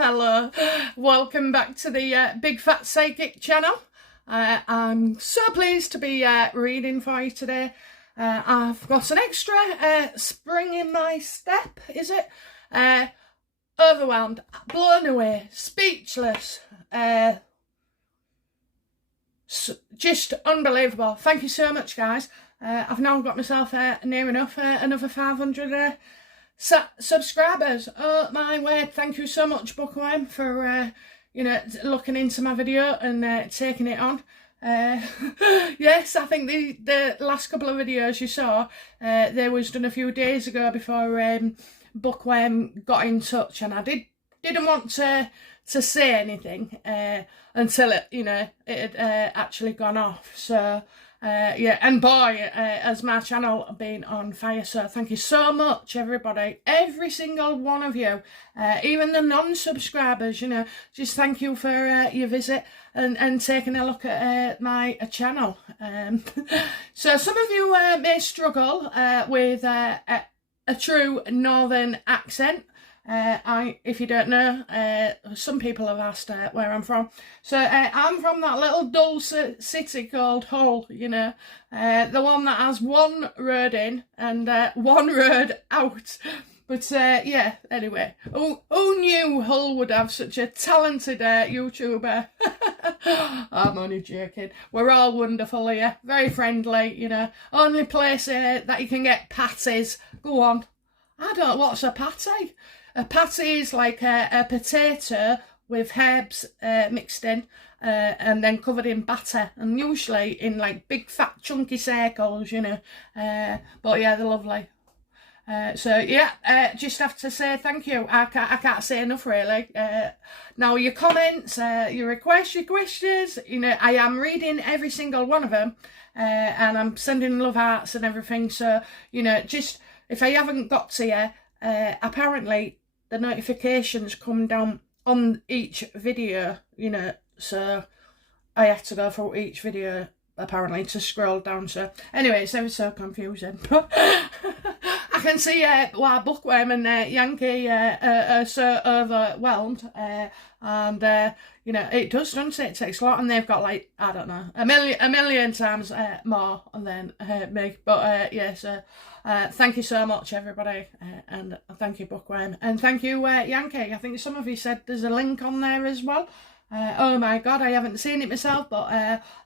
Hello, welcome back to the Big Fat Psychic channel. I'm so pleased to be reading for you today. I've got an extra spring in my step, is it? Overwhelmed, blown away, speechless, just unbelievable. Thank you so much, guys. I've now got myself near enough another 500 subscribers. Oh my word, thank you so much, Bookworm, for looking into my video and taking it on. Yes, I think the last couple of videos you saw, they was done a few days ago before Bookworm got in touch, and I didn't want to say anything until it had actually gone off. So yeah, and boy, has my channel been on fire. So thank you so much, everybody, every single one of you, even the non-subscribers, just thank you for your visit and taking a look at my channel. So some of you may struggle with a true northern accent. If you don't know, some people have asked where I'm from. So I'm from that little dull city called Hull, the one that has one road in and one road out. But yeah, anyway, who knew Hull would have such a talented YouTuber? I'm only joking. We're all wonderful here, very friendly, only place that you can get patties. Go on. I don't know, what's a patty? A patty is like a potato with herbs mixed in and then covered in batter, and usually in like big fat chunky circles, but yeah, they're lovely. So yeah, just have to say thank you. I can't say enough, really. Now your comments, your requests, your questions, I am reading every single one of them, and I'm sending love hearts and everything. So just if I haven't got to you, apparently the notifications come down on each video, so I have to go through each video apparently to scroll down. So anyway, it's ever so confusing. I can see why Bookworm and Yankee are so overwhelmed, and it does, doesn't it? It takes a lot, and they've got like, I don't know, a million times more than me. But yeah, so thank you so much, everybody, and thank you, Bookworm, and thank you, Yankee. I think some of you said there's a link on there as well. Oh my god, I haven't seen it myself, but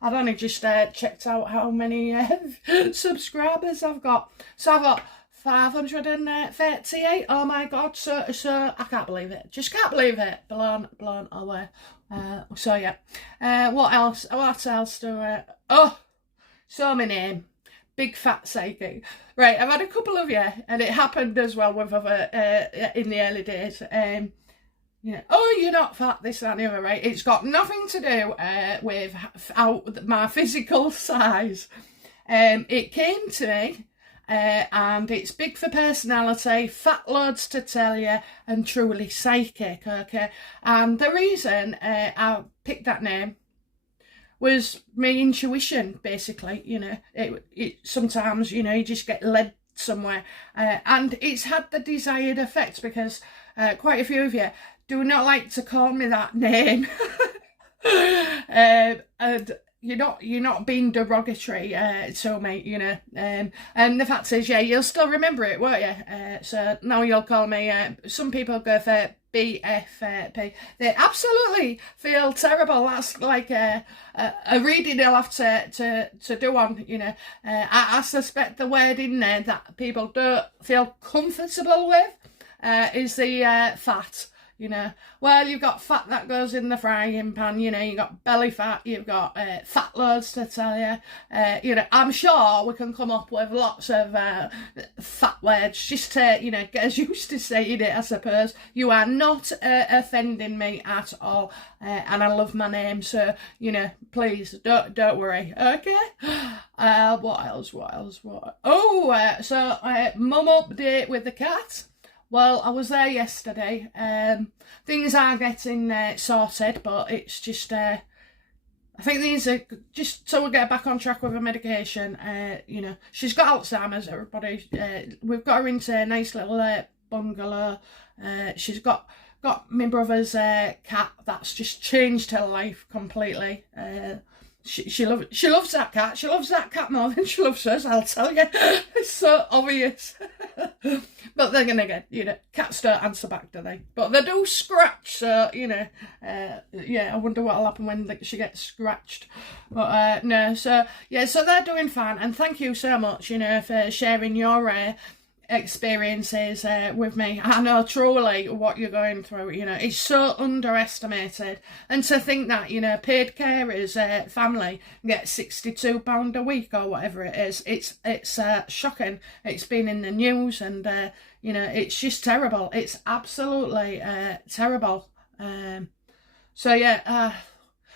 I've only just checked out how many subscribers I've got. So I've got 538. Oh my god, so I can't believe it. Just can't believe it. Blown away. So yeah. What else do so my name. Big Fat Psychic. Right, I've had a couple of you, and it happened as well with other in the early days. Oh, you're not fat, this, that, and the other, right? It's got nothing to do with my physical size. It came to me, and it's big for personality, fat loads to tell you, and truly psychic, okay? And the reason I picked that name was my intuition, basically. It sometimes, you just get led somewhere, and it's had the desired effect, because quite a few of you do not like to call me that name. And you're not being derogatory to me, and the fact is, yeah, you'll still remember it, won't you? So now you'll call me, some people go for BFP. They absolutely feel terrible. That's like a reading I'll have to do on, I suspect the word in there that people don't feel comfortable with is the fat. Well, you've got fat that goes in the frying pan, you've got belly fat, you've got fat loads to tell you. I'm sure we can come up with lots of fat words just to, get us used to saying it, I suppose. You are not offending me at all, and I love my name, so, please, don't worry, okay? What else? Oh, so mum update with the cat. Well, I was there yesterday. Things are getting sorted, but it's just, I think these are just so we'll get back on track with her medication. She's got Alzheimer's, everybody. We've got her into a nice little bungalow. She's got got my brother's cat that's just changed her life completely. She loves that cat. She loves that cat more than she loves us, I'll tell you. It's so obvious. But then again, you know, cats don't answer back, do they? But they do scratch, so, you know, yeah, I wonder what'll happen when she gets scratched. But, no, so, yeah, so they're doing fine. And thank you so much, you know, for sharing your experiences with me. I know truly what you're going through, you know, it's so underestimated. And to think that, you know, paid carers family get £62 a week or whatever it is, it's shocking. It's been in the news, and you know, it's just terrible. It's absolutely terrible. So yeah,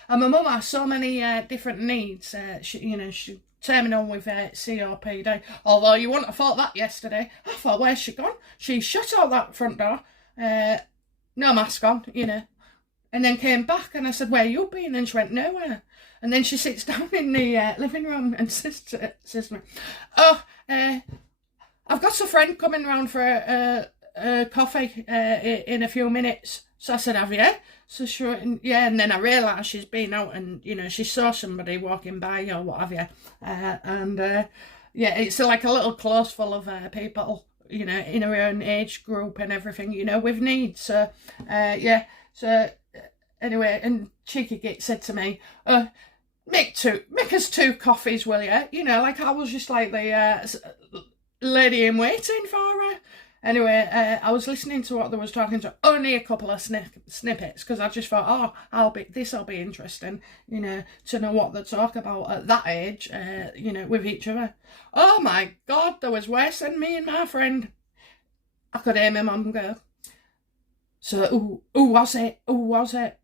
and my mum has so many different needs. She terminal with COPD. Although you wouldn't have thought that yesterday. I thought, where's she gone? She shut out that front door, no mask on, you know, and then came back, and I said, where you been? And she went, nowhere. And then she sits down in the living room and says to me, oh, I've got a friend coming round for a coffee in a few minutes. So I said, have you? So she went, yeah, and then I realised she's been out and, you know, she saw somebody walking by or what have you. Yeah, it's like a little close full of people, you know, in her own age group and everything, you know, with needs. So, yeah, so anyway, and Cheeky Git said to me, make us 2 coffees, will you? You know, like I was just like the lady in waiting for her. Anyway, I was listening to what they was talking to, only a couple of snippets, because I just thought, oh, this'll be interesting, you know, to know what they talk about at that age, you know, with each other. Oh my God, there was worse than me and my friend. I could hear my mum go, so, who was it? Who was it?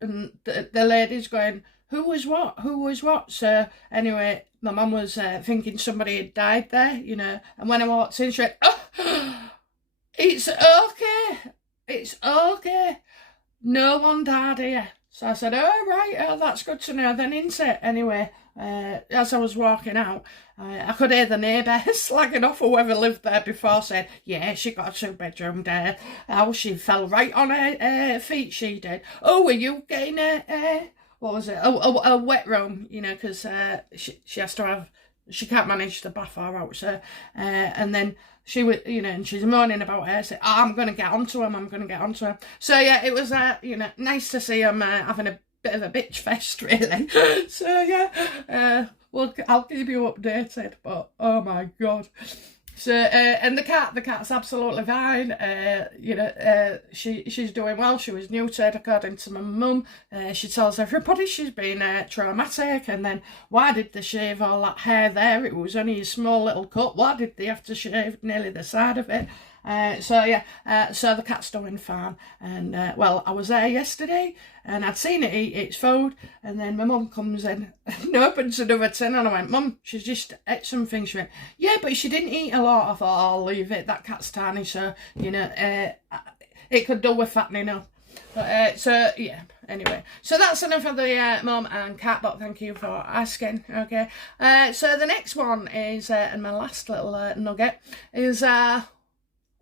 And the lady's going, who was what? So, anyway, my mum was thinking somebody had died there, you know, and when I walked in, she went, oh, it's okay. No one died here. So I said, oh, right, that's good to know then, isn't it? Anyway, as I was walking out, I could hear the neighbour slagging off whoever lived there before, saying, yeah, she got a 2-bedroom there. Oh, she fell right on her feet, she did. Oh, were you getting what was it? A wet room, you know, because she has to have, she can't manage the bath or out, so, and then she was, you know, and she's moaning about her, saying, oh, I'm going to get onto him. So, yeah, it was, you know, nice to see him having a bit of a bitch fest, really. So, yeah, well, I'll keep you updated, but, oh, my God. So, and the cat's absolutely fine. You know, she's doing well. She was neutered, according to my mum. She tells everybody she's been traumatic, and then why did they shave all that hair there? It was only a small little cut. Why did they have to shave nearly the side of it? So yeah, so the cat's doing fine, and well, I was there yesterday, and I'd seen it eat its food, and then my mum comes in and opens another tin, and I went, Mum, she's just ate something. She went, yeah, but she didn't eat a lot. I thought, I'll leave it, that cat's tiny, so, you know, it could do with fattening up. But, so, yeah, anyway. So that's enough of the mum and cat, but thank you for asking, okay. So the next one is, and my last little nugget, is, well,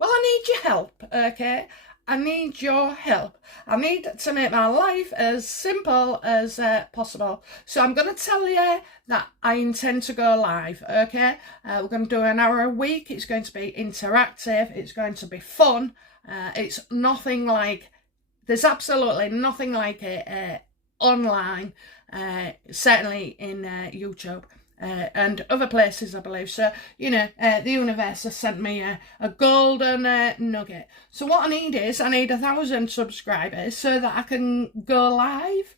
I need your help, okay? I need your help. I need to make my life as simple as possible. So I'm going to tell you that I intend to go live, okay? We're going to do an hour a week. It's going to be interactive. It's going to be fun. It's nothing like, there's absolutely nothing like it online, certainly in YouTube. And other places, I believe. So, you know, the universe has sent me a golden nugget. So what I need is, I need 1,000 subscribers so that I can go live.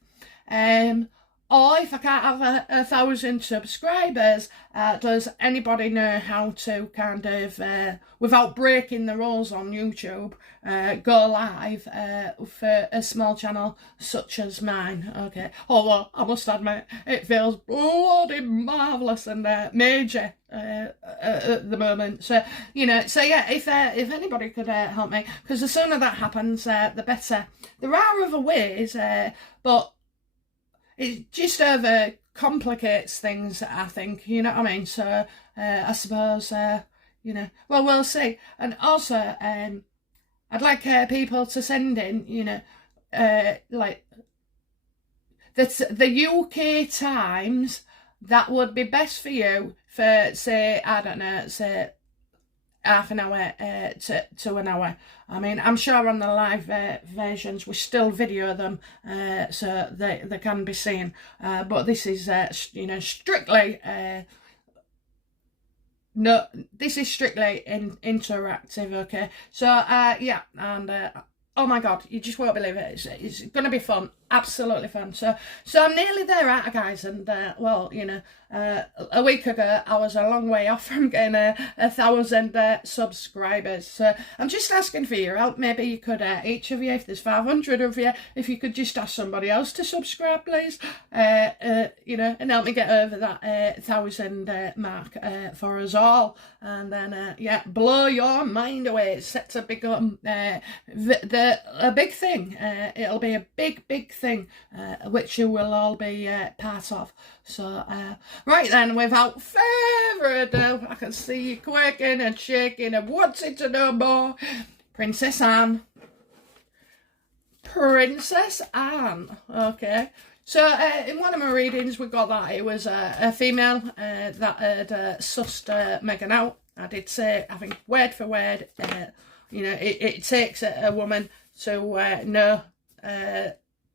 Or if I can't have 1,000 subscribers, does anybody know how to kind of, without breaking the rules on YouTube, go live for a small channel such as mine, okay? Although, I must admit, it feels bloody marvellous and major at the moment. So, you know, so yeah, if anybody could help me, because the sooner that happens, the better. There are other ways, but it just over complicates things, I think, you know what I mean? So, I suppose, you know, well, we'll see. And also, I'd like people to send in, you know, like the UK times that would be best for you for, say, I don't know, say half an hour to an hour. I mean, I'm sure on the live versions we still video them so they can be seen, but this is you know, strictly no, this is strictly interactive. Okay, so yeah, and oh my god, you just won't believe it. It's gonna be fun, absolutely fun. So I'm nearly there, aren't I, guys? And well, you know, a week ago I was a long way off from getting 1,000 subscribers. So I'm just asking for your help. Maybe you could, each of you, if there's 500 of you, if you could just ask somebody else to subscribe, please. You know, and help me get over that 1,000 mark for us all. And then yeah, blow your mind away. It's set to become a big thing. It'll be a big thing, which you will all be part of. So right then, without further ado, I can see you quaking and shaking and wanting to know more. Princess Anne. Princess Anne. Okay. So in one of my readings, we got that it was a female that had sussed Meghan out. I did say, I think, word for word, you know, it takes a woman to know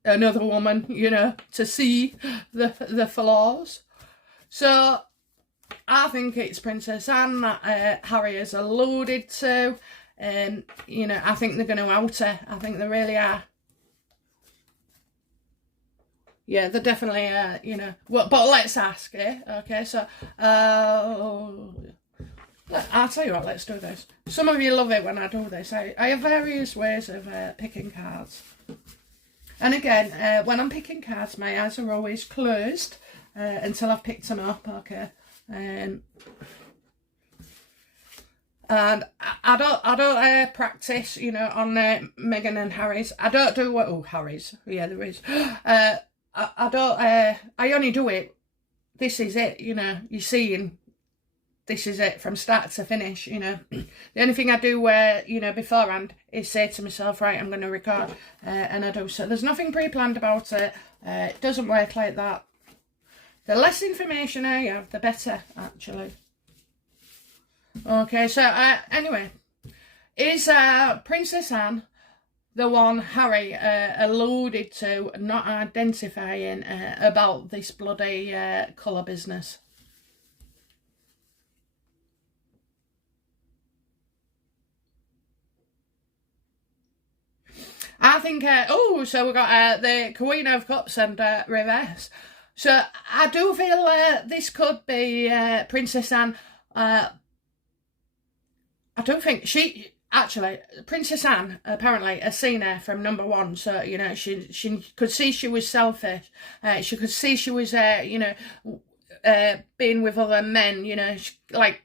another woman, you know, to see the flaws. So I think it's Princess Anne that Harry has alluded to. You know, I think they're going to out her. I think they really are. Yeah, they're definitely, you know, well, but let's ask, eh? Okay, so, I'll tell you what, let's do this. Some of you love it when I do this. I have various ways of picking cards. And again, when I'm picking cards, my eyes are always closed until I've picked them up, okay? And I don't practice, you know, on Meghan and Harry's. I don't do what, oh, Harry's, yeah, there is. I don't, I only do it, this is it, you know, you're seeing, this is it from start to finish, you know. The only thing I do, you know, beforehand is say to myself, right, I'm going to record, and I do. So there's nothing pre-planned about it. It doesn't work like that. The less information I have, the better, actually. Okay, so anyway, is Princess Anne the one Harry alluded to not identifying about this bloody colour business? I think, oh, so we got the Queen of Cups and reverse. So I do feel this could be Princess Anne. I don't think she, actually, Princess Anne apparently has seen her from number one. So, you know, she could see she was selfish. She could see she was, you know, being with other men, you know, like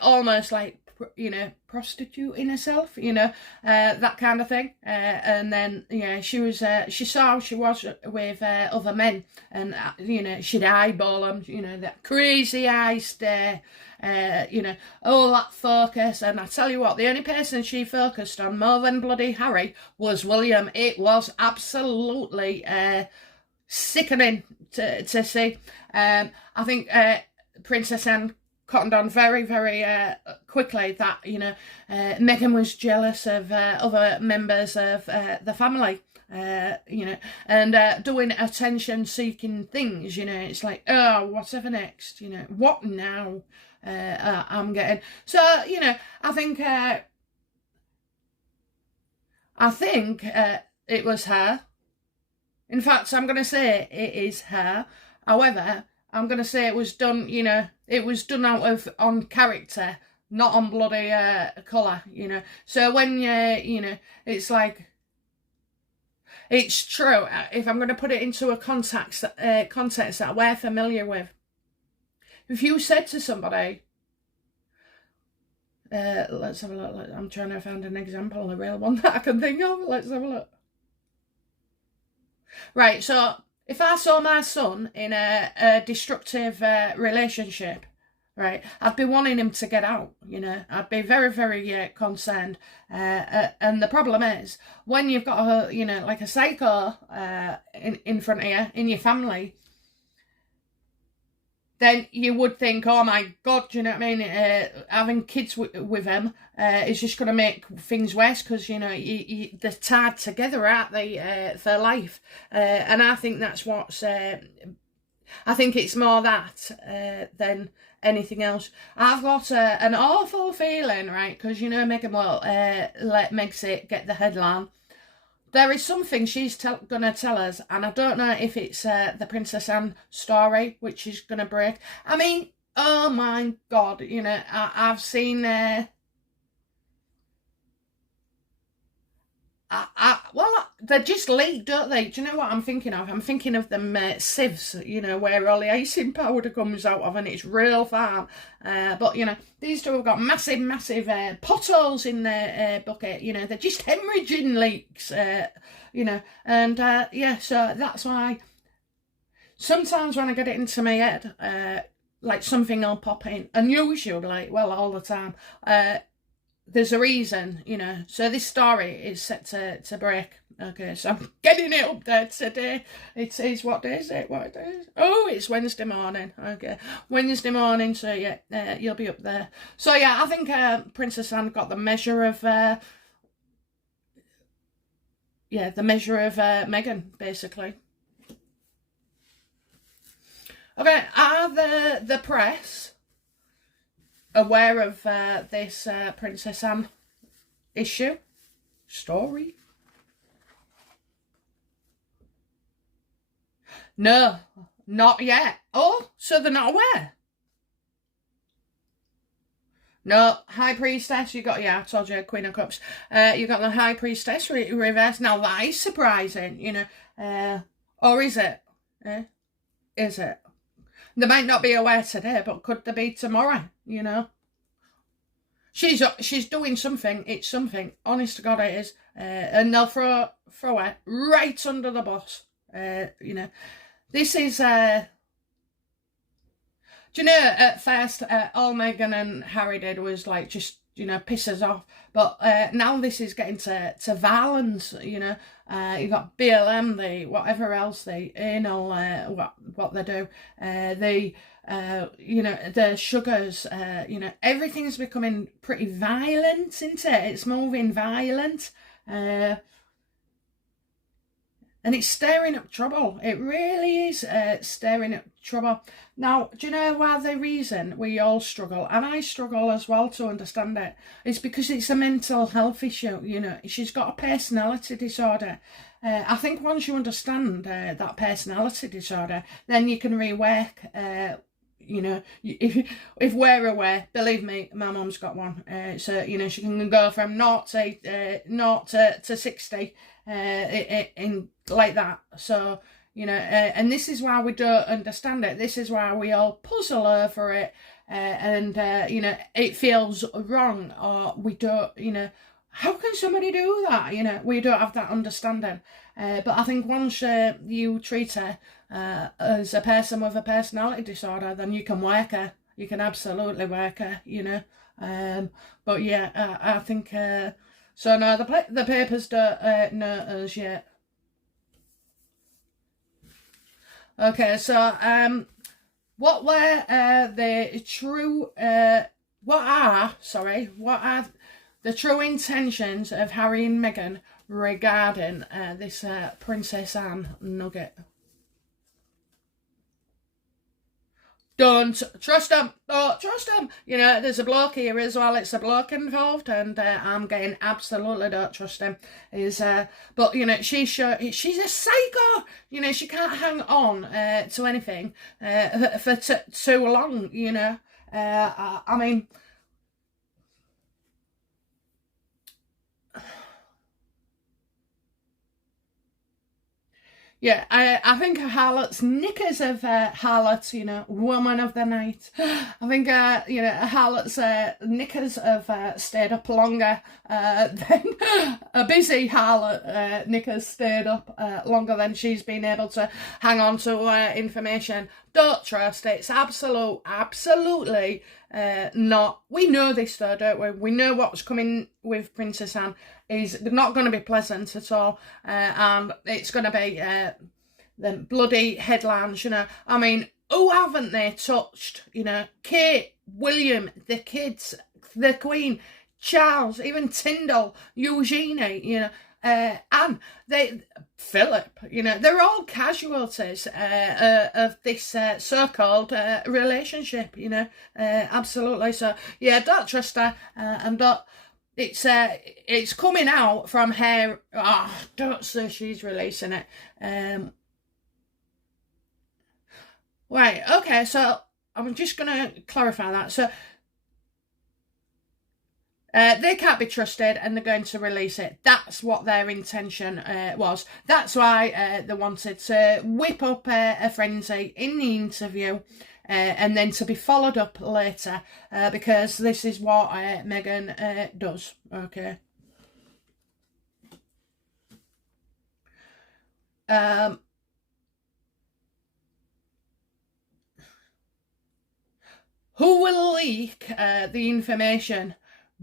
almost like, you know, prostituting herself, you know, that kind of thing. And then, yeah, she was, she saw she was with other men, and, you know, she'd eyeball them, you know, that crazy eye stare, you know, all that focus. And I tell you what, the only person she focused on more than bloody Harry was William. It was absolutely sickening to see. I think Princess Anne cottoned on very, very quickly that, you know, Meghan was jealous of other members of the family, you know, and doing attention-seeking things, you know. It's like, oh, whatever next, you know, what now I'm getting. So, you know, I think it was her. In fact, I'm going to say it is her. However, I'm going to say it was done, you know, it was done on character, not on bloody colour, you know. So when, you know, it's like, it's true. If I'm going to put it into a context that we're familiar with. If you said to somebody, let's have a look. I'm trying to find an example, a real one that I can think of. Let's have a look. Right, so if I saw my son in a destructive relationship, right? I'd be wanting him to get out, you know. I'd be very, very concerned. And the problem is, when you've got a, you know, like a psycho in front of you, in your family, then you would think, oh my God, do you know what I mean? Having kids with him is just going to make things worse because, you know, they're tied together, aren't they, for life? And I think that's what's... I think it's more that than anything else. I've got an awful feeling, right, because, you know, Meghan will let Megxit get the headline. There is something she's going to tell us, and I don't know if it's the Princess Anne story, which is going to break. I mean, oh my God, you know, I've seen... well, they just leak, don't they? Do you know what I'm thinking of? I'm thinking of them sieves, you know, where all the icing powder comes out of, and it's real fine. But, you know, these two have got massive, massive potholes in their bucket. You know, they're just hemorrhaging leaks, you know. And, yeah, so that's why sometimes when I get it into my head, like something will pop in. And usually, well, all the time, there's a reason, you know. So this story is set to break. Okay, so I'm getting it up there today. It is, what day is it? What day is it? Oh, it's Wednesday morning. Okay, Wednesday morning, so yeah, you'll be up there. So yeah, I think Princess Anne got the measure of... yeah, the measure of Meghan, basically. Okay, are the press aware of this Princess Anne issue? Story? No, not yet. Oh, so they're not aware? No, High Priestess, you got, yeah, I told you, Queen of Cups. You got the High Priestess reverse. Now, that is surprising, you know. Or is it? Is it? They might not be aware today, but could they be tomorrow, you know? She's doing something. It's something. Honest to God, it is. And they'll throw her right under the bus. You know, this is... do you know, at first, all Meghan and Harry did was, like, just, you know, piss us off. But now this is getting to violence, you know. You got BLM, the whatever else they, you know, what they do. You know, the sugars, you know, everything's becoming pretty violent, isn't it? It's moving violent. And it's stirring up trouble. It really is stirring up trouble. Now, do you know why the reason we all struggle, and I struggle as well to understand it, it's because it's a mental health issue, you know. She's got a personality disorder. I think once you understand that personality disorder, then you can rework, you know, if we're aware, believe me, my mum's got one. So, you know, she can go from 0 to 60 in like that. So, you know, and this is why we don't understand it. This is why we all puzzle over it. And, you know, it feels wrong, or we don't, you know, how can somebody do that? You know, we don't have that understanding. But I think once you treat her as a person with a personality disorder, then you can work her. You can absolutely work her, you know. But yeah, I think... so no, the papers don't know us yet. Okay, so what were the true... what are the true intentions of Harry and Meghan regarding this Princess Anne nugget? Don't trust him. Don't trust him. You know, there's a bloke here as well. It's a bloke involved, and I'm getting absolutely don't trust him. But you know, she's a psycho. You know, she can't hang on to anything for too long. You know, I mean. Yeah, I think a harlot's knickers of harlot, you know, woman of the night. I think, you know, a harlot's knickers have stayed up longer than a busy harlot knickers stayed up longer than she's been able to hang on to information. Don't trust it. It's absolutely not. We know this though, don't we? We know what's coming with Princess Anne is not going to be pleasant at all, and it's going to be the bloody headlines, you know. I mean, who haven't they touched? You know, Kate, William, the kids, the Queen, Charles, even Tyndall, Eugenie, you know, and Philip, you know, they're all casualties of this so-called relationship, you know, absolutely. So yeah, don't trust her, and don't. It's coming out from her. Oh, don't say she's releasing it. Right, okay, so I'm just gonna clarify that. So they can't be trusted and they're going to release it. That's what their intention was. That's why they wanted to whip up a frenzy in the interview and then to be followed up later because this is what Meghan does, okay? Who will leak the information?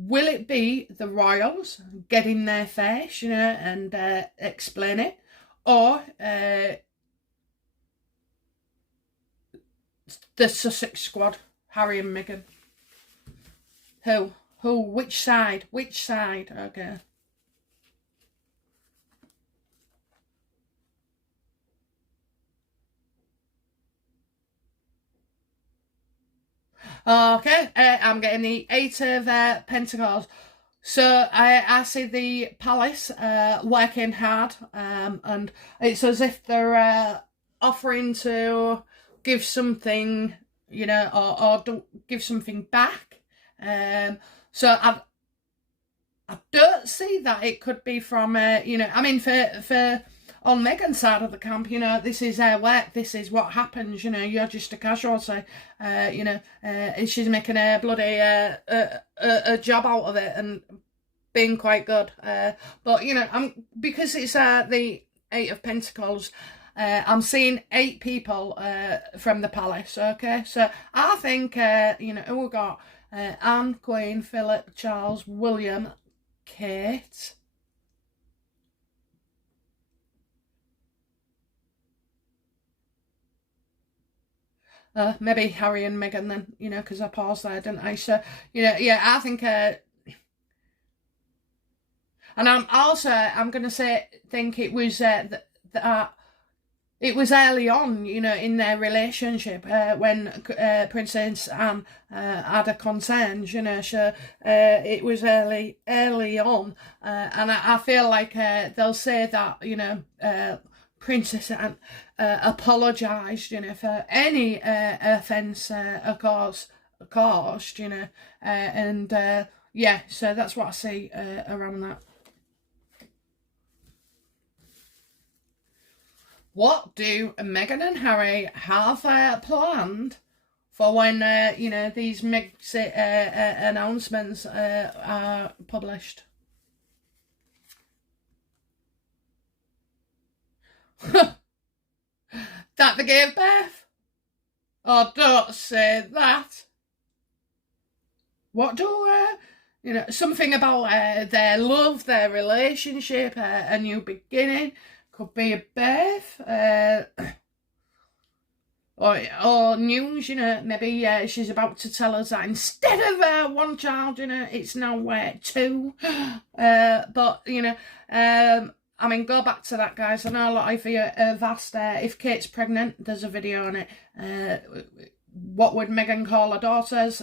Will it be the royals get in their face, you know, and explain it? Or the Sussex squad, Harry and Meghan? Who? Which side? Which side? Okay. Okay, I'm getting the Eight of Pentacles. So I see the palace working hard, and it's as if they're offering to give something, you know, or give something back. So I don't see that it could be from, you know, I mean, for on Meghan's side of the camp, you know, this is her work, this is what happens, you know, you're just a casualty, you know, she's making a bloody a job out of it and being quite good. But, you know, because it's the Eight of Pentacles, I'm seeing 8 people from the palace, okay? So I think, you know, we've got Anne, Queen, Philip, Charles, William, Kate. Maybe Harry and Meghan then, you know, because I paused there, didn't I? So, you know, yeah, I think, and I'm going to think it was that it was early on, you know, in their relationship when Princess Anne had her concerns, you know, so it was early on, and I feel like they'll say that, you know, Princess Anne apologised, you know, for any offence caused, you know, and yeah, so that's what I see around that. What do Meghan and Harry have planned for when, you know, these Megxit announcements are published? That they gave birth? Oh, don't say that. What do, you know, something about their love, their relationship, a new beginning, could be a birth, or news, you know, maybe she's about to tell us that instead of 1 child, you know, it's now 2. But, you know, I mean, go back to that, guys. I know a lot of you have asked if Kate's pregnant. There's a video on it. What would Meghan call her daughters?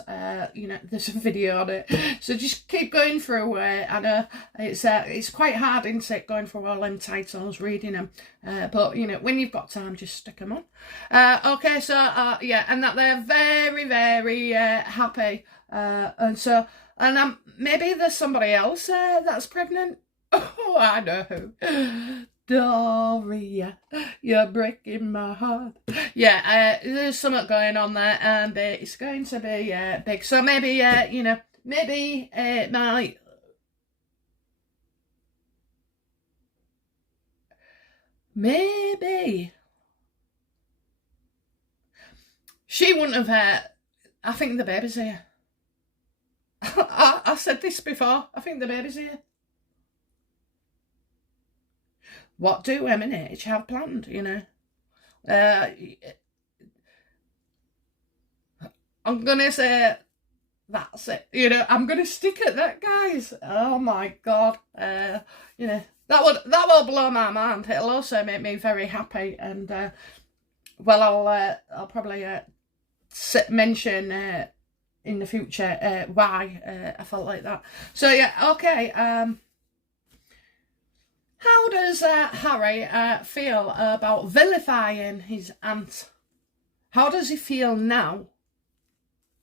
You know, there's a video on it. So just keep going through. I know it's quite hard, isn't it, going through all them titles, reading them. But, you know, when you've got time, just stick them on. Okay, so, yeah, and that they're very, very happy. And so, and maybe there's somebody else that's pregnant. Oh, I know who. Doria, you're breaking my heart. Yeah, there's something going on there, and it's going to be big. So maybe, you know, maybe it might. Maybe she wouldn't have. I think the baby's here. I said this before. I think the baby's here. What do M&H have planned, you know? I'm going to say that's it. You know, I'm going to stick at that, guys. Oh, my God. You know, that will blow my mind. It'll also make me very happy. And, well, I'll probably mention in the future why I felt like that. So, yeah, okay. How does Harry feel about vilifying his aunt? How does he feel now?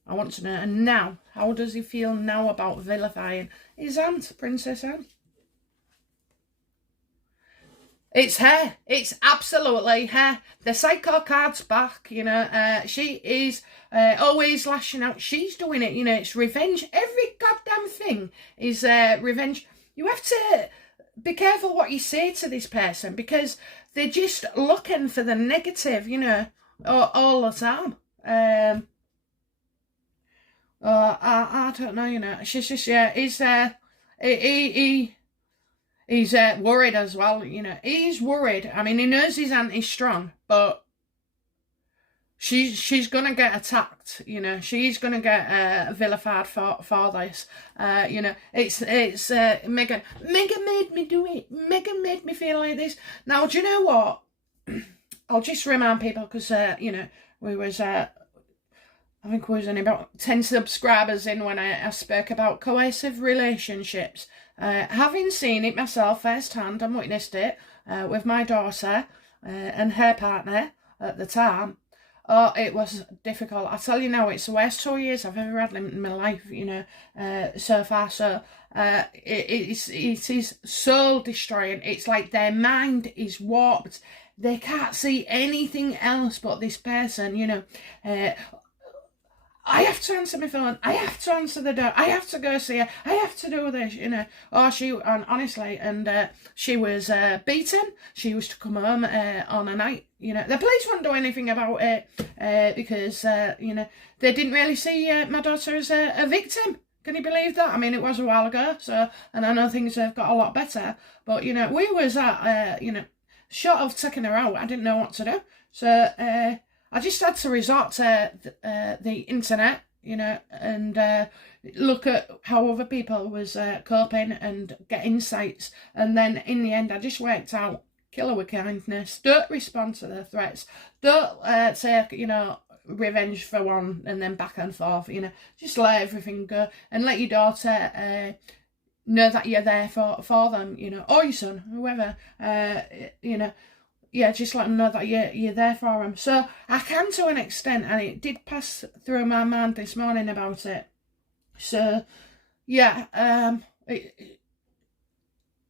I want to know. And now, how does he feel now about vilifying his aunt, Princess Anne? It's her. It's absolutely her. The psycho card's back, you know. She is always lashing out. She's doing it, you know. It's revenge. Every goddamn thing is revenge. You have to be careful what you say to this person, because they're just looking for the negative, you know, all the time. I don't know, you know. She's just, yeah, he's worried as well, you know. He's worried. I mean, he knows his aunt is strong, but she's gonna get attacked, you know. She's gonna get vilified for this. You know, it's Meghan. Meghan made me do it. Meghan made me feel like this. Now, do you know what? I'll just remind people, because you know, we was I think we was only about 10 subscribers in when I spoke about coercive relationships. Having seen it myself firsthand and witnessed it with my daughter and her partner at the time, oh, it was difficult. I tell you now, it's the worst 2 years I've ever had in my life, you know, so far. So it is soul destroying. It's like their mind is warped. They can't see anything else but this person, you know. I have to answer my phone. I have to answer the door. I have to go see her. I have to do this, you know. Oh, and honestly, and she was beaten. She used to come home on a night, you know. The police wouldn't do anything about it because, you know, they didn't really see my daughter as a victim. Can you believe that? I mean, it was a while ago, so, and I know things have got a lot better. But, you know, we was at, you know, short of taking her out. I didn't know what to do. So, I just had to resort to the internet, you know, and look at how other people was coping and get insights. And then in the end, I just worked out, kill her with kindness. Don't respond to the threats. Don't take, you know, revenge for one and then back and forth, you know. Just let everything go and let your daughter know that you're there for them, you know, or your son, whoever, you know. Yeah, just let them know that you're there for them. So I can, to an extent, and it did pass through my mind this morning about it. So yeah,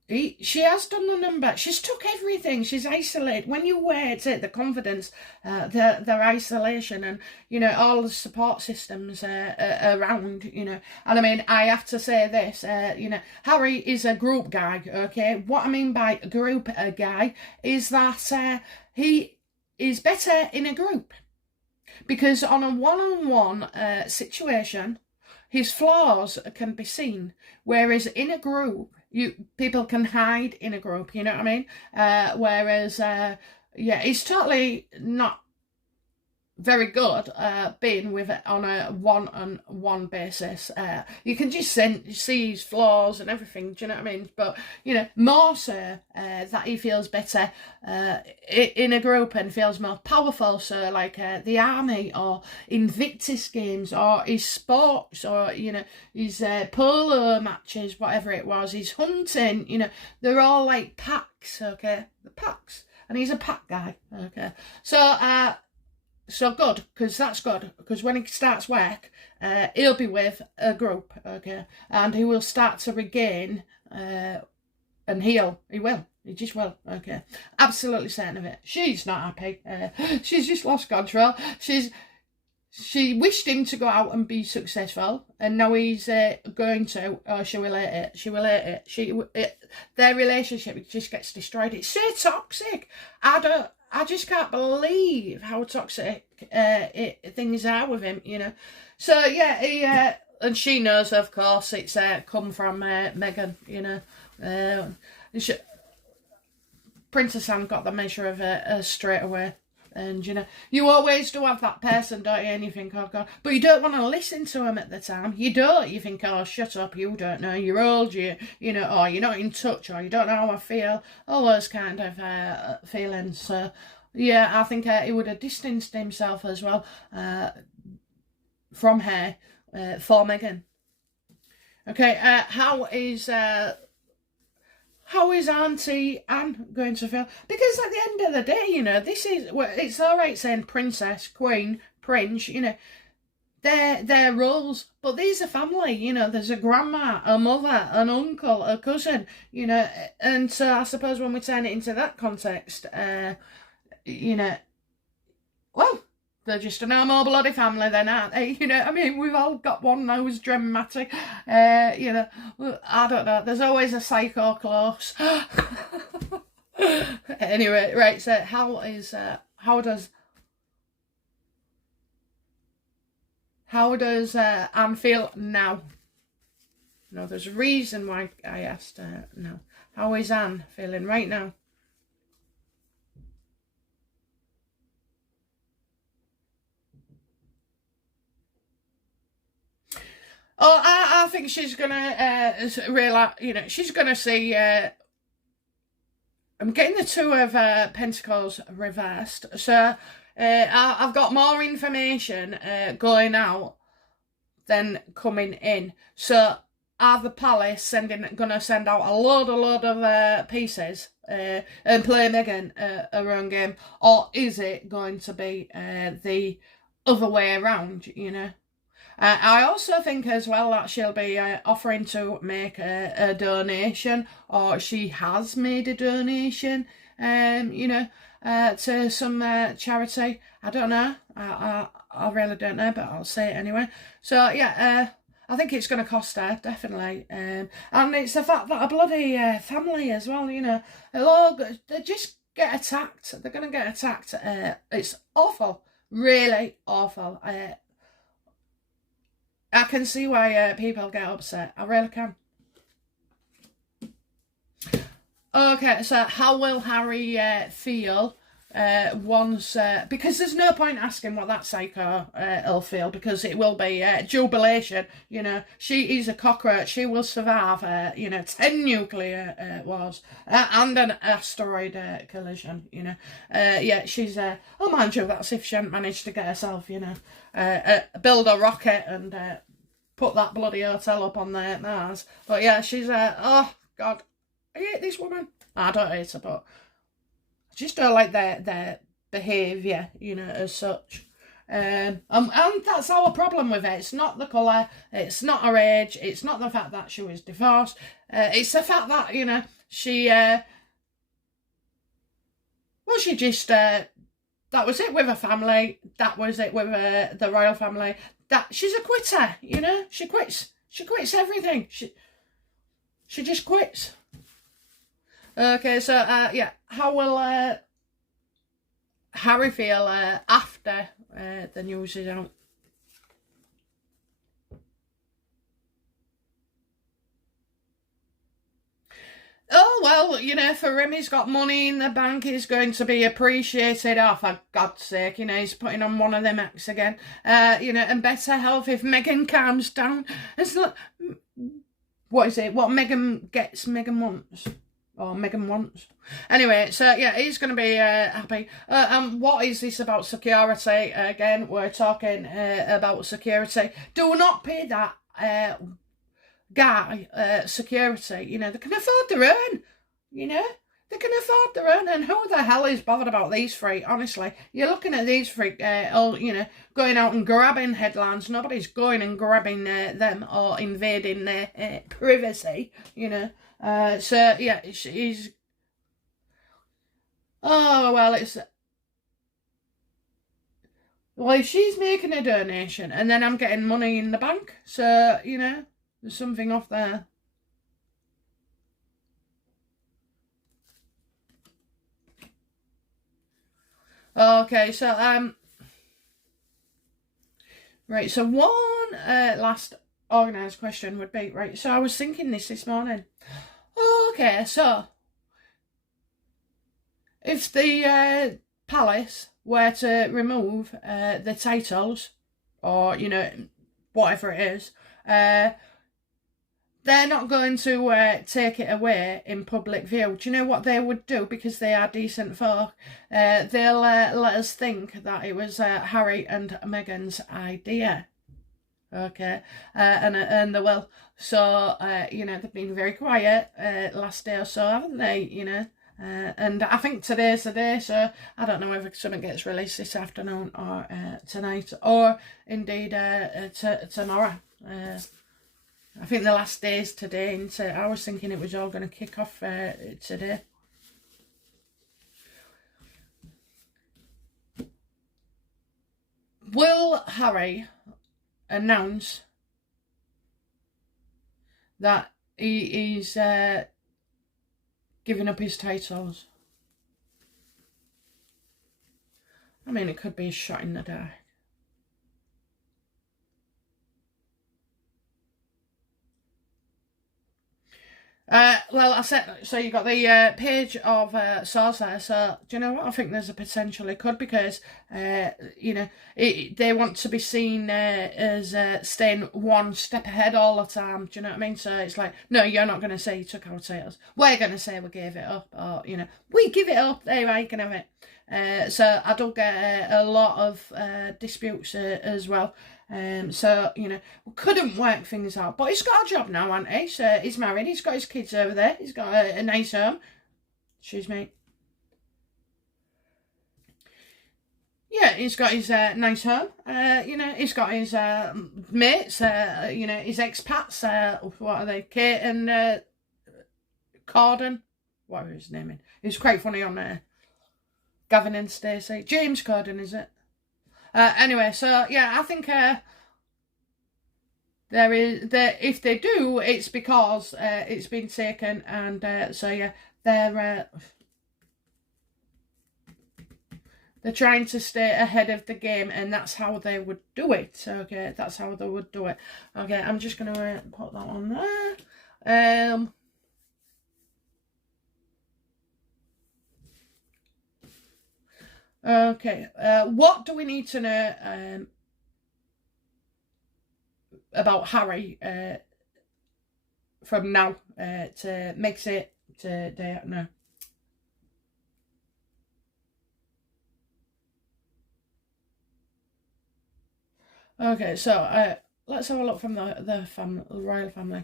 she has done the number. She's took everything. She's isolated. When you wear it, the confidence, their isolation, and you know, all the support systems around, you know. And I mean, I have to say this, you know, Harry is a group guy. Okay, what I mean by group guy is that he is better in a group, because on a one-on-one situation, his flaws can be seen, whereas in a group, people can hide in a group, you know what I mean? Whereas, yeah, it's totally not very good being with it on a one-on-one basis. You can just see his flaws and everything, do you know what I mean? But, you know, more so that he feels better in a group and feels more powerful. So like the army, or Invictus games, or his sports, or, you know, his polo matches, whatever it was, his hunting, you know, they're all like packs, okay? The packs. And he's a pack guy, okay? So good, because that's good, because when he starts work, he'll be with a group, okay, and he will start to regain and heal. He will. He just will. Okay. Absolutely certain of it. She's not happy. She's just lost control. She wished him to go out and be successful, and now he's going to. Oh, she will hate it. She will hate it. Their relationship just gets destroyed. It's so toxic. I just can't believe how toxic things are with him, you know. So yeah, and she knows, of course, it's come from Meghan, you know. Princess Anne got the measure of her straight away. And, you know, you always do have that person, don't you? And you think, oh, God. But you don't want to listen to them at the time. You don't. You think, oh, shut up, you don't know. You're old, you know, or you're not in touch, or you don't know how I feel. All those kind of feelings. So, yeah, I think he would have distanced himself as well from her for Meghan. Okay, how is Auntie Anne going to feel? Because at the end of the day, you know, it's all right saying princess, queen, prince, you know, they're roles, but these are family, you know, there's a grandma, a mother, an uncle, a cousin, you know, and so I suppose when we turn it into that context, you know, well, they're just a normal bloody family then, aren't they? You know, I mean, we've all got one nose dramatic. You know, I don't know. There's always a psycho close. Anyway, right, so how does Anne feel now? No, there's a reason why I asked now. How is Anne feeling right now? Oh, I think she's gonna realize, you know, she's gonna see. I'm getting the Two of Pentacles reversed, so I've got more information going out than coming in. So are the Palace gonna send out a load of pieces and play Meghan her own game, or is it going to be the other way around? You know. I also think as well that she'll be offering to make a donation, or she has made a donation, you know, to some charity. I don't know. I really don't know, but I'll say it anyway. So, yeah, I think it's going to cost her, definitely. And it's the fact that a bloody family as well, you know, they just get attacked. They're going to get attacked. It's awful. Really awful. I can see why people get upset. I really can. Okay, so how will Harry feel once... because there's no point asking what that psycho will feel, because it will be jubilation, you know. She is a cockroach. She will survive, you know, 10 nuclear wars and an asteroid collision, you know. Yeah, she's... oh, mind you, that's if she hadn't managed to get herself, you know, build a rocket and put that bloody hotel up on Mars. But yeah, she's oh God, I hate this woman. I don't hate her, but I just don't like their behaviour, you know, as such. And that's our problem with it. It's not the colour, it's not her age, it's not the fact that she was divorced. It's the fact that, you know, she well, she just that was it with her family. That was it with the royal family. That she's a quitter, you know. She quits. She quits everything. She just quits. Okay, so yeah, how will Harry feel after the news is out? Oh, well, you know, for him, he's got money in the bank. He's going to be appreciated. Oh, for God's sake, you know, he's putting on one of them acts again. You know, and better health if Meghan calms down. It's not... What is it? What Meghan gets, Meghan wants. Or Meghan wants. Anyway, so, yeah, he's going to be happy. What is this about security? Again, we're talking about security. Do not pay that... guy, security, you know, they can afford their own, you know, They can afford their own, and who the hell is bothered about these three? Honestly, you're looking at these three, all going out and grabbing headlines. Nobody's going and grabbing them or invading their privacy. So yeah, he's. Oh well, it's. Well, if she's making a donation and then I'm getting money in the bank, so there's something off there. Okay, so right, so one last organised question would be, right, so I was thinking this morning. Okay, so if the palace were to remove the titles, or, whatever it is, they're not going to take it away in public view. Do you know what they would do? Because they are decent folk. They'll let us think that it was Harry and Meghan's idea. Okay, and they will. So, they've been very quiet last day or so, haven't they? And I think today's the day, so I don't know whether something gets released this afternoon or tonight, or indeed tomorrow. I think the last day is today, and I was thinking it was all going to kick off today. Will Harry announce that he's giving up his titles? I mean, it could be a shot in the dark. Well, I said, so you got the page of source there, so do you know what? I think there's a potential it could, because, they want to be seen as staying one step ahead all the time, do you know what I mean? So it's like, no, you're not going to say you took our titles. We're going to say we gave it up, or, we give it up, there you can have it. So I do get a lot of disputes as well. So, we couldn't work things out. But he's got a job now, hasn't he? So he's married, he's got his kids over there, he's got a nice home. Excuse me. Yeah, he's got his nice home. He's got his mates, his expats. What are they? Kate and Corden. What was his name in? He's quite funny on Gavin and Stacey. James Corden, is it? Anyway, so yeah, I think if they do, it's because it's been taken, and so yeah, they're trying to stay ahead of the game, and that's how they would do it. Okay, that's how they would do it. Okay, I'm just gonna put that on there. Okay, what do we need to know about Harry from now to mix it to day? No. Okay, so let's have a look from the royal family.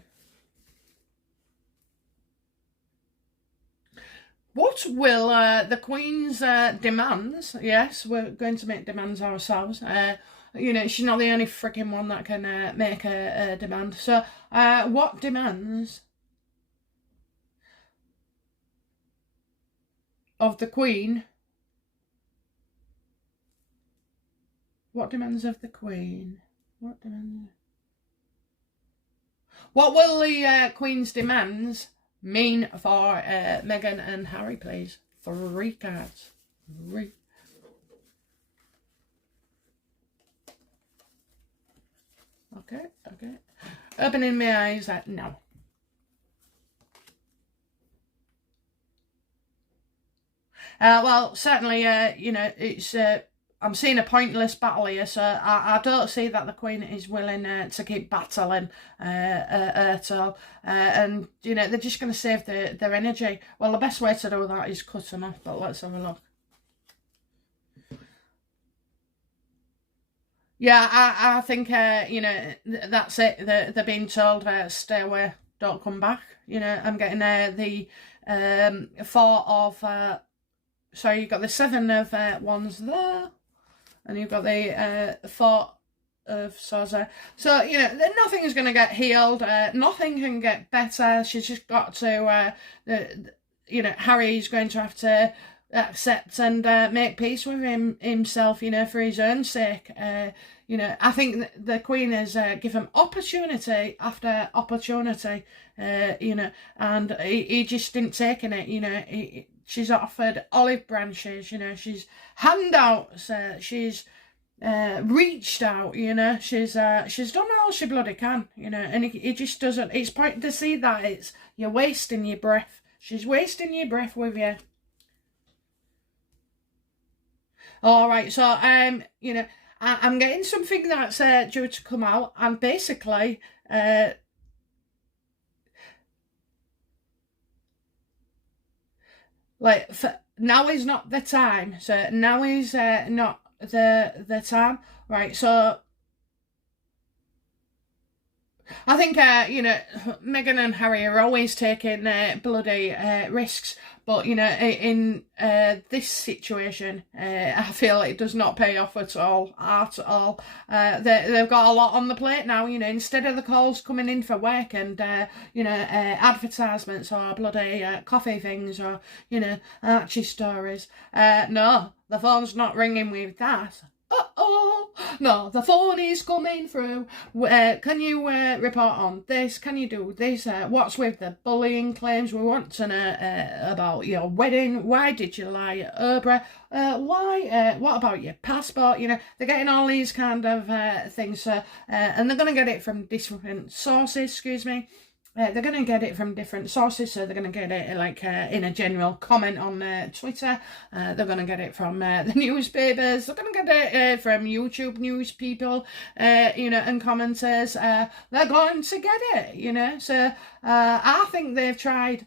What will the Queen's demands? Yes, we're going to make demands ourselves. She's not the only freaking one that can make a demand. So, what demands of the Queen? What demands of the Queen? What demands? What will the Queen's demands mean for Meghan and Harry, please? 3 cards. 3. Okay. Opening my eyes now. Well, certainly, it's. I'm seeing a pointless battle here, so I don't see that the Queen is willing to keep battling at all. And, they're just going to save their energy. Well, the best way to do that is cut them off, but let's have a look. Yeah, I think, that's it. They're being told, stay away. don't come back. You know, I'm getting the 4 of, sorry, you've got the 7 of wands there, and you've got the 4 of swords there. So, you know, nothing is going to get healed, nothing can get better. She's just got to, you know, Harry's going to have to accept and make peace with himself, you know, for his own sake. You know, I think the Queen has given opportunity after opportunity, you know, and he just didn't take in it, you know. She's offered olive branches, you know, she's handouts, she's reached out, you know, she's done all she bloody can, you know, and it just doesn't, it's point to see that you're wasting your breath. She's wasting your breath with you. All right, so you know, I'm getting something that's due to come out, and basically, like, now is not the time. So now is not the time, right? So I think, you know, Meghan and Harry are always taking bloody risks. But, you know, in this situation, I feel it does not pay off at all. They've got a lot on the plate now, you know, instead of the calls coming in for work and, you know, advertisements or bloody coffee things or, you know, Archie stories. No, the phone's not ringing with that. Uh-oh, no, the phone is coming through. Can you report on this? Can you do this? What's with the bullying claims? We want to know about your wedding. Why did you lie at Oprah? Why? What about your passport? You know, they're getting all these kind of things, and they're going to get it from different sources, excuse me. They're going to get it from different sources, so they're going to get it like in a general comment on Twitter. They're going to get it from the newspapers. They're going to get it from YouTube news people, you know, and commenters. They're going to get it, you know. So I think they've tried.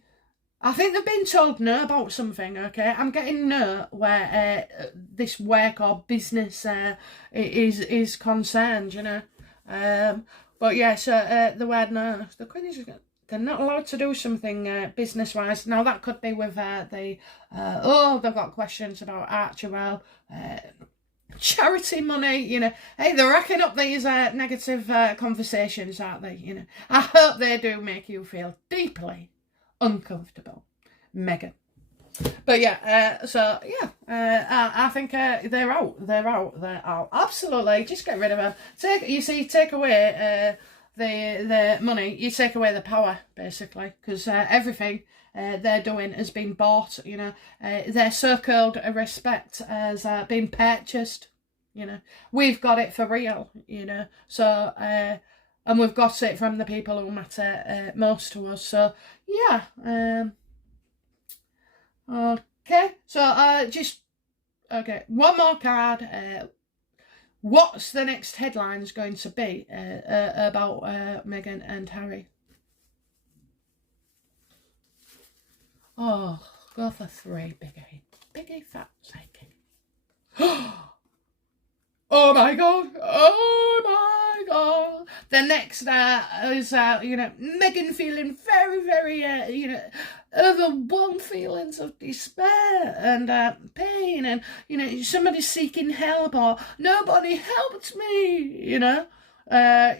I think they've been told no about something, okay? I'm getting no where this work or business is concerned, you know. But yeah, so the word no, the Queen is, they're not allowed to do something business-wise. Now that could be with they've got questions about Archie, well, charity money, you know. Hey, they're racking up these negative conversations, aren't they? You know, I hope they do make you feel deeply uncomfortable, Meghan. But yeah, so yeah, I think they're out. Absolutely, just get rid of them. Take away the money, you take away the power, basically, because everything they're doing has been bought, you know. Their so-called respect has been purchased, you know. We've got it for real, you know. So, and we've got it from the people who matter most to us. So, yeah. Okay, so okay, one more card. What's the next headlines going to be about Meghan and Harry? Oh, go for 3, biggie, fat, psychic. Oh my god! Oh my god! The next is you know, Meghan feeling very, very you know, overwhelmed feelings of despair and pain, and you know, somebody seeking help or nobody helped me. You know, her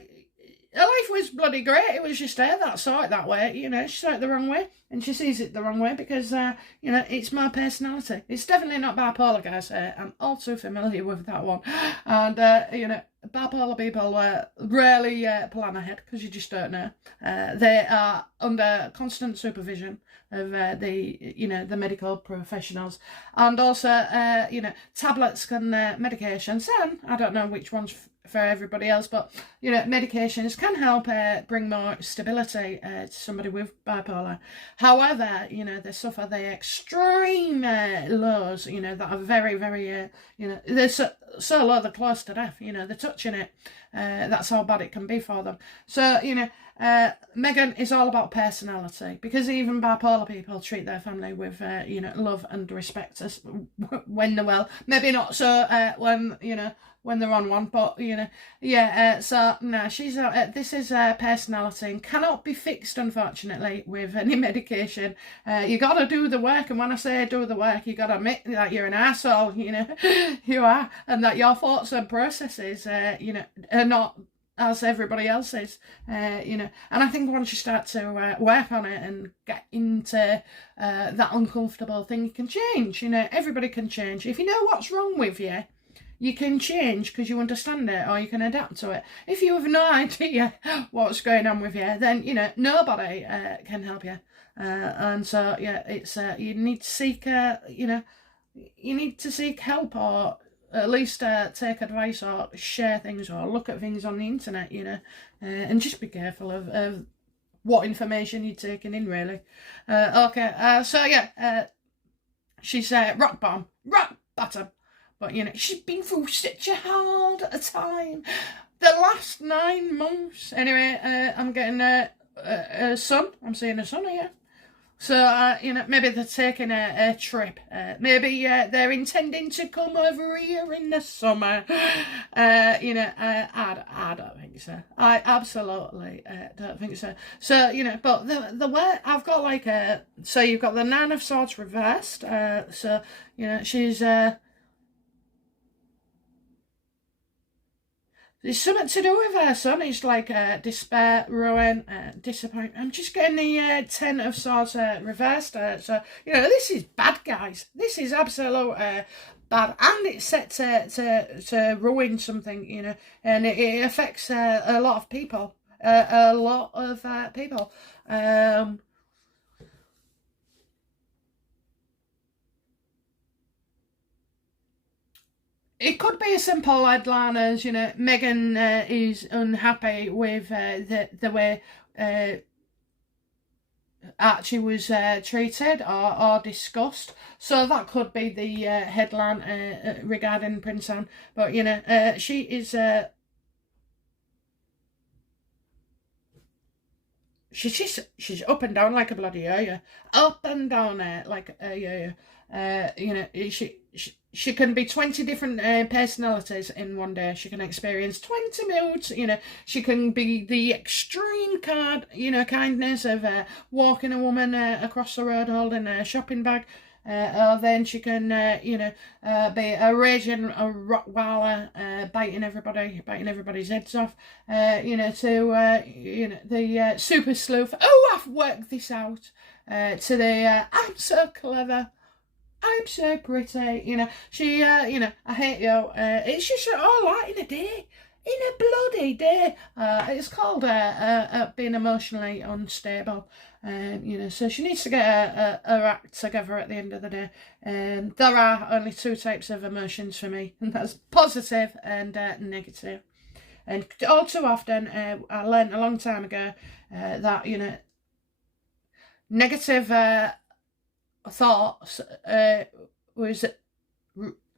life was bloody great. It was just her that saw it that way. You know, she saw it the wrong way, and she sees it the wrong way because you know, it's my personality. It's definitely not bipolar, guys. I'm all too familiar with that one, and you know, bipolar people rarely plan ahead because you just don't know. They are under constant supervision of you know, the medical professionals, and also you know, tablets and medications. And I don't know which ones for everybody else, but you know, medications can help bring more stability to somebody with bipolar. However, you know, they suffer the extreme lows, you know, that are very, very you know, they're so low they're close to death, you know, they're touching it. that's how bad it can be for them. So, you know, Meghan is all about personality, because even bipolar people treat their family with, you know, love and respect as when they're well. Maybe not so when, you know, when they're on one, but, you know, yeah, so, no, she's, this is personality and cannot be fixed, unfortunately, with any medication. You gotta do the work, and when I say do the work, you gotta admit that you're an asshole, you know, you are, and that your thoughts and processes, you know, are not as everybody else is, you know, and I think once you start to work on it and get into that uncomfortable thing, you can change, you know, everybody can change. If you know what's wrong with you, you can change because you understand it, or you can adapt to it. If you have no idea what's going on with you, then, you know, nobody can help you. And so, yeah, it's, you need to seek, you know, you need to seek help, or at least take advice, or share things, or look at things on the internet, you know, and just be careful of what information you're taking in, really. Okay, so yeah, she's rock bottom. But, you know, she's been through such a hard time the last 9 months. Anyway, I'm getting a son. I'm seeing a son here. So, you know, maybe they're taking a trip. Maybe they're intending to come over here in the summer. You know, I don't think so. I absolutely don't think so. So, you know, but the way I've got like a... So you've got the Nine of Swords reversed. So, you know, she's... There's something to do with her son. It's like despair, ruin, disappointment. I'm just getting the Ten of Swords reversed. So, you know, this is bad, guys. This is absolute bad. And it's set to ruin something, you know. And it affects a lot of people. A lot of people. It could be a simple headline as, you know, Meghan is unhappy with the way Archie was treated or discussed. So that could be the headline regarding Prince Anne. But, you know, she is... She's up and down like a bloody yo-yo. Up and down like a yo-yo. You know, she can be 20 different personalities in one day. She can experience 20 moods, you know. She can be the extreme kindness of walking a woman across the road holding a shopping bag. Or then she can, you know, be a raging Rottweiler, biting everybody's heads off. You know, to, you know, the super sleuth. Oh, I've worked this out. To the, I'm so clever. I'm so pretty, you know. She, you know, I hate you. It's just all that in a day. In a bloody day. It's called being emotionally unstable. You know, so she needs to get her act together at the end of the day. There are only 2 types of emotions for me, and that's positive and negative. And all too often, I learned a long time ago that, you know, negative thoughts was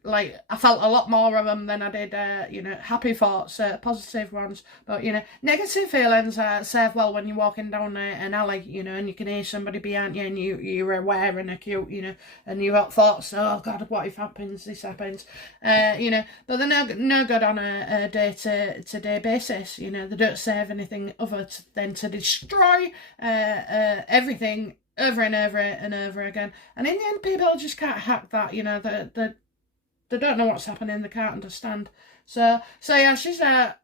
like, I felt a lot more of them than I did, you know, happy thoughts, positive ones. But, you know, negative feelings serve well when you're walking down an alley, you know, and you can hear somebody behind you and you're aware and acute, you know, and you've got thoughts, oh God, what if this happens, you know, but they're no good on a day-to-day basis, you know. They don't serve anything other than to destroy everything over and over and over again. And in the end, people just can't hack that, you know. They don't know what's happening. They can't understand. So yeah, she's the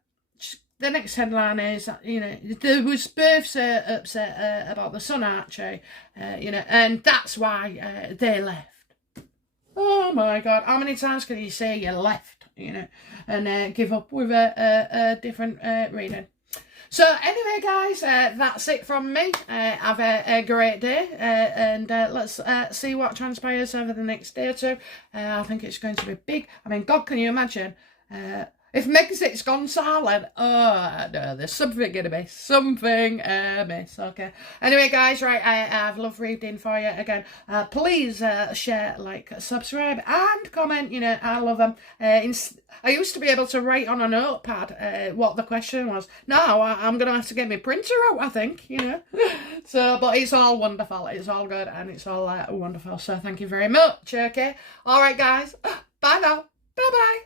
next headline is, you know, there was births upset about the son Archie, you know, and that's why they left. Oh my God, how many times can you say you left, you know, and give up with a different reading? So anyway, guys, that's it from me. Have a great day, and let's see what transpires over the next day or two. I think it's going to be big. I mean, God, can you imagine If Megxit's gone silent, oh no, there's something gonna miss. Something miss. Okay. Anyway, guys, right, I've loved reading for you again. Please share, like, subscribe, and comment. You know, I love them. I used to be able to write on a notepad what the question was. Now I'm gonna have to get my printer out, I think. You know. So, but it's all wonderful. It's all good, and it's all wonderful. So thank you very much. Okay. All right, guys. Bye now. Bye bye.